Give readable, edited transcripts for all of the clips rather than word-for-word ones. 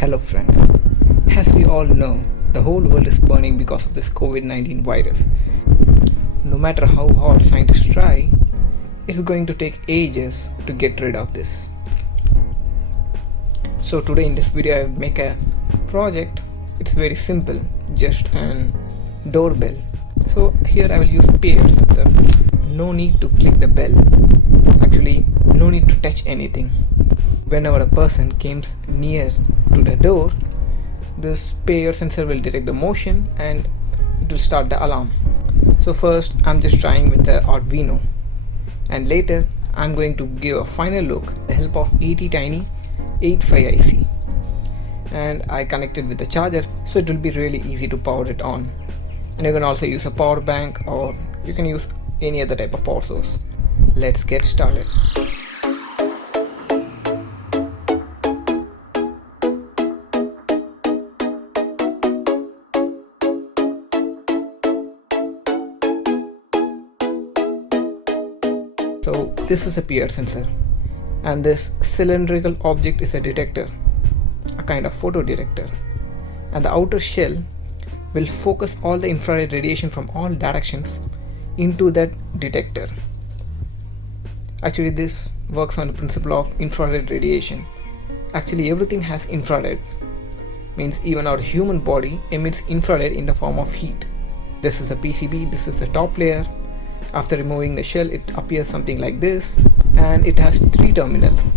Hello friends, as we all know, the whole world is burning because of this COVID-19 virus. No matter how hard scientists try, it's going to take ages to get rid of this. So today in this video I will make a project. It's very simple, just an doorbell. So here I will use PIR sensor. No need to click the bell. Actually, no need to touch anything. Whenever a person comes near to the door, this PIR sensor will detect the motion and it will start the alarm. So first I'm just trying with the Arduino, and later I'm going to give a final look with the help of AT-Tiny 85 IC, and I connected with the charger, so it will be really easy to power it on. And you can also use a power bank, or you can use any other type of power source. Let's get started. So this is a PIR sensor, and this cylindrical object is a detector, a kind of photo detector, and the outer shell will focus all the infrared radiation from all directions into that detector. Actually, this works on the principle of infrared radiation. Actually, everything has infrared, means even our human body emits infrared in the form of heat. This is a PCB, this is the top layer. After removing the shell, it appears something like this, and it has three terminals: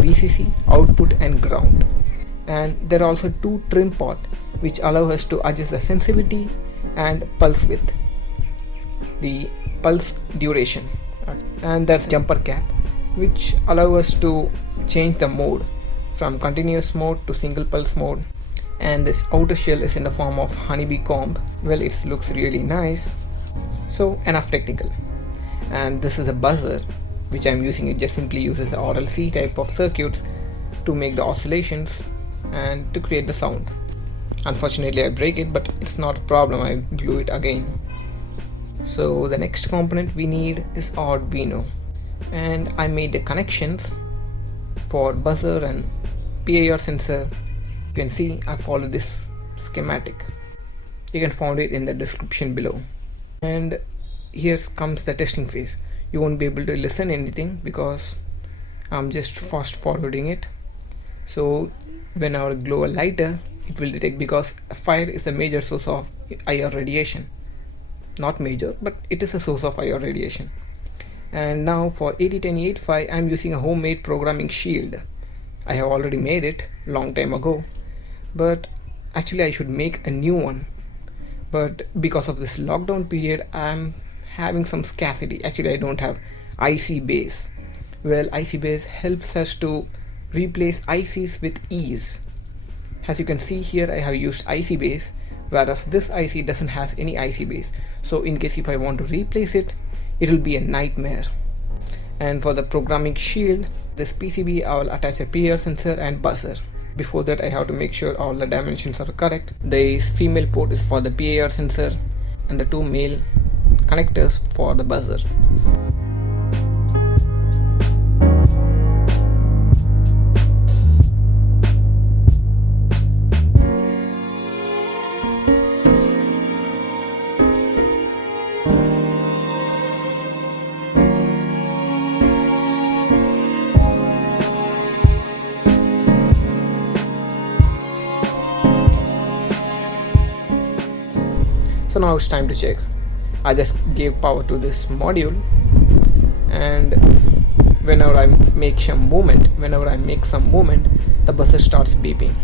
VCC, output and ground. And there are also two trim pots which allow us to adjust the sensitivity and pulse width, the pulse duration. And there's jumper cap which allow us to change the mode from continuous mode to single pulse mode. And this outer shell is in the form of honeybee comb. Well, it looks really nice. So enough technical. And this is a buzzer which I'm using. It just simply uses the RLC type of circuits to make the oscillations and to create the sound. Unfortunately I break it, but it's not a problem, I glue it again. So the next component we need is Arduino, and I made the connections for buzzer and PIR sensor. You can see I follow this schematic. You can find it in the description below. And here comes the testing phase. You won't be able to listen anything because I'm just fast forwarding it. So when I glow a lighter, it will detect, because fire is a major source of IR radiation. Not major, but it is a source of IR radiation. And now for AT-1085 I'm using a homemade programming shield. I have already made it long time ago, but actually I should make a new one. But because of this lockdown period, I'm having some scarcity. Actually, I don't have IC base. Well, IC base helps us to replace ICs with ease. As you can see here, I have used IC base, whereas this IC doesn't have any IC base. So in case if I want to replace it, it will be a nightmare. And for the programming shield, this PCB, I will attach a PIR sensor and buzzer. Before that, I have to make sure all the dimensions are correct. The female port is for the PIR sensor and the two male connectors for the buzzer. So now it's time to check. I just gave power to this module, and whenever I make some movement, the buzzer starts beeping.